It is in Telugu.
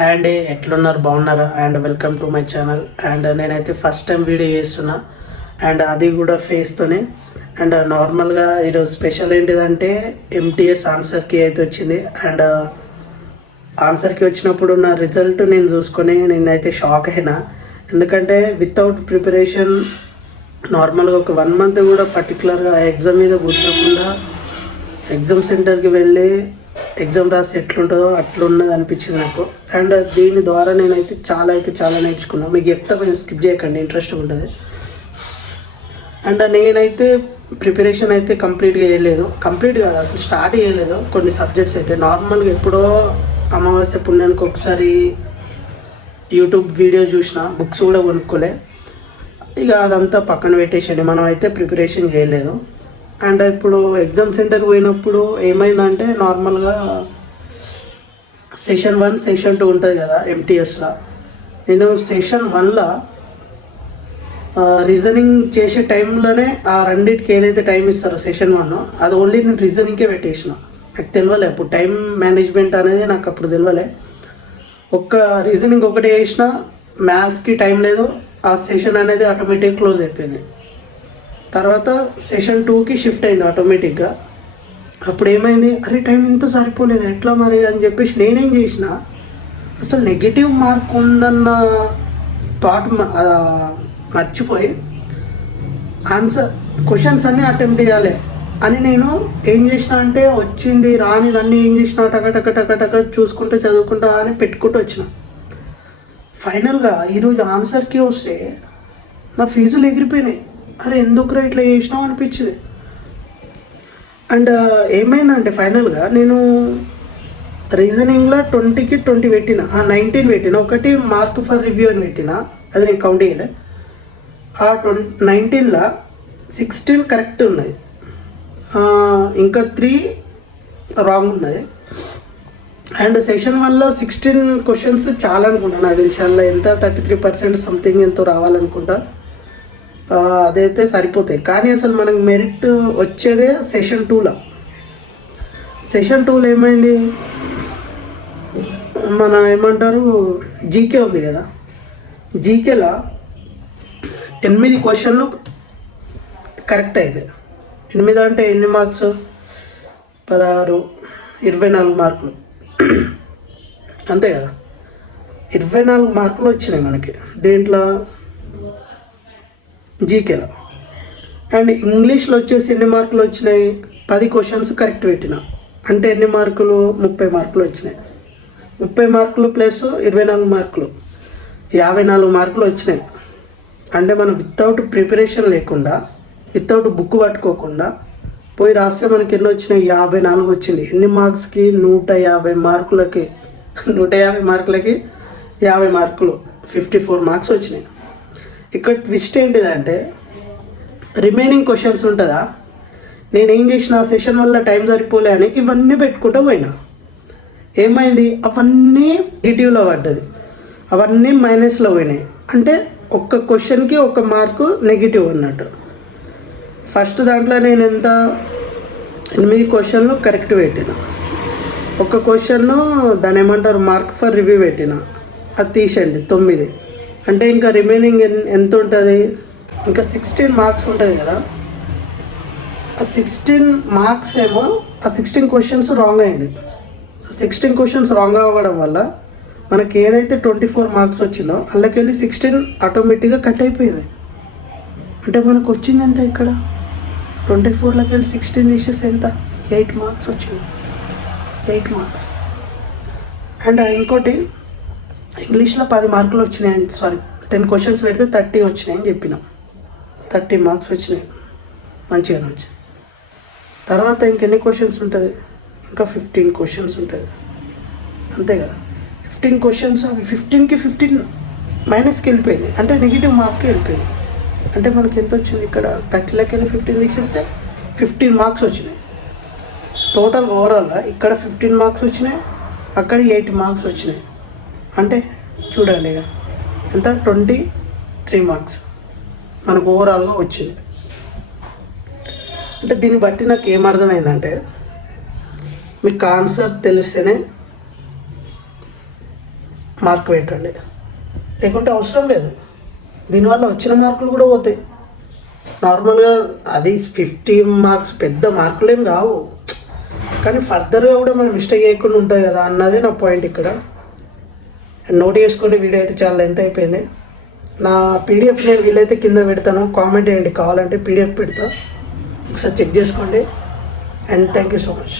హాయ్ అండి, ఎట్లున్నారు? బాగున్నారా? And welcome to my channel. And నేనైతే ఫస్ట్ టైం వీడియో చేస్తున్నా, అండ్ అది కూడా ఫేస్తోనే. అండ్ నార్మల్గా ఈరోజు స్పెషల్ ఏంటిదంటే ఎంటీఎస్ ఆన్సర్కి అయితే వచ్చింది. అండ్ ఆన్సర్కి వచ్చినప్పుడు నా రిజల్ట్ నేను చూసుకొని నేనైతే షాక్ అయినా. ఎందుకంటే వితౌట్ ప్రిపరేషన్ నార్మల్గా ఒక 1 మంత్ కూడా పర్టికులర్గా ఎగ్జామ్ మీద కూర్చోకుండా ఎగ్జామ్ సెంటర్కి వెళ్ళి ఎగ్జామ్ రాసి ఎట్లుంటుందో అట్లున్నది అనిపించింది నాకు. అండ్ దీని ద్వారా నేనైతే చాలా నేర్చుకున్నాను. మీకు చెప్తా, కొంచెం స్కిప్ చేయకండి, ఇంట్రెస్ట్ ఉంటుంది. అండ్ నేనైతే ప్రిపరేషన్ అయితే కంప్లీట్గా కాదు, అసలు స్టార్ట్ చేయలేదు. కొన్ని సబ్జెక్ట్స్ అయితే నార్మల్గా ఎప్పుడో అమావాస్య పుణ్యానికి ఒకసారి యూట్యూబ్ వీడియో చూసిన, బుక్స్ కూడా కొనుక్కోలే. ఇక అదంతా పక్కన పెట్టేసేయండి, మనం అయితే ప్రిపరేషన్ చేయలేదు. అండ్ ఇప్పుడు ఎగ్జామ్ సెంటర్కి పోయినప్పుడు ఏమైందంటే నార్మల్గా సెషన్ 1 సెషన్ 2 ఉంటుంది కదా ఎంటీఎస్లో. నేను సెషన్ 1లో రీజనింగ్ చేసే టైంలోనే ఆ రెండింటికి ఏదైతే టైం ఇస్తారో సెషన్ 1 అది ఓన్లీ నేను రీజనింగ్కే పెట్టేసిన. నాకు తెలియలే అప్పుడు టైం మేనేజ్మెంట్ అనేది, నాకు అప్పుడు తెలియలే. ఒక్క రీజనింగ్ ఒకటే చేసిన, మ్యాథ్స్కి టైం లేదు. ఆ సెషన్ అనేది ఆటోమేటిక్ క్లోజ్ అయిపోయింది. తర్వాత సెషన్ 2కి షిఫ్ట్ అయింది ఆటోమేటిక్గా. అప్పుడు ఏమైంది, అరే టైం ఇంత సరిపోలేదు ఎట్లా మరి అని చెప్పేసి నేనేం చేసిన, అసలు నెగిటివ్ మార్క్ ఉందన్న థాట్ మర్చిపోయి క్వశ్చన్స్ అన్నీ అటెంప్ట్ చేయాలి అని నేను ఏం చేసిన అంటే, వచ్చింది రానిదన్నీ ఏం చేసిన టక చూసుకుంటూ చదువుకుంటా అని పెట్టుకుంటూ వచ్చిన. ఫైనల్గా ఈరోజు ఆన్సర్కి వస్తే నా ఫీజులు ఎగిరిపోయినాయి. అరే ఎందుకురా ఇట్లా చేసినావు అనిపించింది. అండ్ ఏమైందంటే ఫైనల్గా నేను రీజనింగ్లో 20కి 20 పెట్టిన, 19 పెట్టిన. ఒకటి మార్క్ ఫర్ రివ్యూ అని పెట్టిన, అది నేను కౌంట్ చేయలే. ఆ 19లో 16 కరెక్ట్ ఉన్నది, ఇంకా 3 రాంగ్ ఉన్నది. అండ్ సెషన్ 1లో 16 క్వశ్చన్స్ చాలా అనుకుంటా, నాకు తెలిసి అందులో ఎంత 33% సంథింగ్ ఎంతో రావాలనుకుంటా. అదైతే సరిపోతాయి. కానీ అసలు మనకు మెరిట్ వచ్చేదే సెషన్ 2లో. సెషన్ 2లో ఏమైంది, మన ఏమంటారు జీకే ఉంది కదా, జీకేలో 8 క్వశ్చన్లు కరెక్ట్ అయింది. 8 అంటే ఎన్ని మార్క్స్, 16, 24 మార్కులు అంతే కదా. 24 మార్కులు వచ్చినాయి మనకి దేంట్లో, జీకేలో. అండ్ ఇంగ్లీష్లో వచ్చేసి ఎన్ని మార్కులు వచ్చినాయి, 10 క్వశ్చన్స్ కరెక్ట్ పెట్టిన, అంటే ఎన్ని మార్కులు, 30 మార్కులు వచ్చినాయి. 30 మార్కులు ప్లస్ 24 మార్కులు, 54 మార్కులు వచ్చినాయి. అంటే మనం వితౌట్ ప్రిపరేషన్ లేకుండా, వితౌట్ బుక్ పట్టుకోకుండా పోయి రాస్తే మనకి ఎన్ని వచ్చినాయి, 54 వచ్చింది. ఎన్ని మార్క్స్కి, 150 మార్కులకి 150 మార్కులకి 50 మార్కులు, 54 మార్క్స్ వచ్చినాయి. ఇక్కడ ట్విస్ట్ ఏంటిదంటే రిమైనింగ్ క్వశ్చన్స్ ఉంటుందా, నేనేం చేసిన సెషన్ వల్ల టైం సరిపోలే అని ఇవన్నీ పెట్టుకుంటూ పోయినా. ఏమైంది, అవన్నీ నెగిటివ్లో పడ్డది, అవన్నీ మైనస్లో పోయినాయి. అంటే ఒక్క క్వశ్చన్కి 1 మార్కు నెగిటివ్ అన్నట్టు. ఫస్ట్ దాంట్లో నేను ఎంత 8 క్వశ్చన్లు కరెక్ట్ పెట్టిన, ఒక క్వశ్చన్ దాని ఏమంటారు మార్క్ ఫర్ రివ్యూ పెట్టిన, అది తీసేయండి 9. అంటే ఇంకా రిమైనింగ్ ఎంత ఉంటుంది, ఇంకా 16 మార్క్స్ ఉంటుంది కదా. ఆ 16 మార్క్స్ ఏమో, ఆ 16 క్వశ్చన్స్ రాంగ్ అయింది. 16 క్వశ్చన్స్ రాంగ్ అవ్వడం వల్ల మనకి ఏదైతే 24 మార్క్స్ వచ్చిందో అందులోకెళ్ళి 16 ఆటోమేటిక్గా కట్ అయిపోయింది. అంటే మనకు వచ్చింది ఎంత, ఇక్కడ 24లోకి వెళ్ళి 16 తీసేసి ఎంత, 8 మార్క్స్ వచ్చింది, 8 మార్క్స్. అండ్ ఇంకోటి ఇంగ్లీష్లో 10 మార్కులు వచ్చినాయి, 10 క్వశ్చన్స్ పెడితే 30 వచ్చినాయి అని చెప్పిన, 30 మార్క్స్ వచ్చినాయి, మంచిగానే వచ్చింది. తర్వాత ఇంకెన్ని క్వశ్చన్స్ ఉంటుంది, ఇంకా 15 క్వశ్చన్స్ ఉంటుంది అంతే కదా. 15 క్వశ్చన్స్, అవి 15కి 15 మైనస్కి వెళ్ళిపోయింది, అంటే నెగిటివ్ మార్క్కి వెళ్ళిపోయింది. అంటే మనకి ఎంత వచ్చింది, ఇక్కడ 30లోకి వెళ్ళి 15 తీసేస్తే 15 మార్క్స్ వచ్చినాయి. టోటల్ ఓవరాల్గా ఇక్కడ 15 మార్క్స్ వచ్చినాయి, అక్కడ 8 మార్క్స్ వచ్చినాయి. అంటే చూడండి ఇక ఎంత, 23 మార్క్స్ మనకు ఓవరాల్గా వచ్చింది. అంటే దీన్ని బట్టి నాకు ఏమర్థమైందంటే, మీకు ఆన్సర్ తెలిస్తేనే మార్క్ పెట్టండి, లేకుంటే అవసరం లేదు. దీనివల్ల వచ్చిన మార్కులు కూడా పోతాయి. నార్మల్గా అది 50 మార్క్స్ పెద్ద మార్కులు ఏం కావు, కానీ ఫర్దర్గా కూడా మనం మిస్టేక్ చేయకుండా ఉంటుంది కదా అన్నది నా పాయింట్ ఇక్కడ. నోట్ చేసుకోండి. వీడియో అయితే చాలా లెంత్ అయిపోయింది. నా పీడిఎఫ్ నేను వీలైతే కింద పెడతాను, కామెంట్ చేయండి, కావాలంటే పీడిఎఫ్ పెడతా, ఒకసారి చెక్ చేసుకోండి. And thank you so much.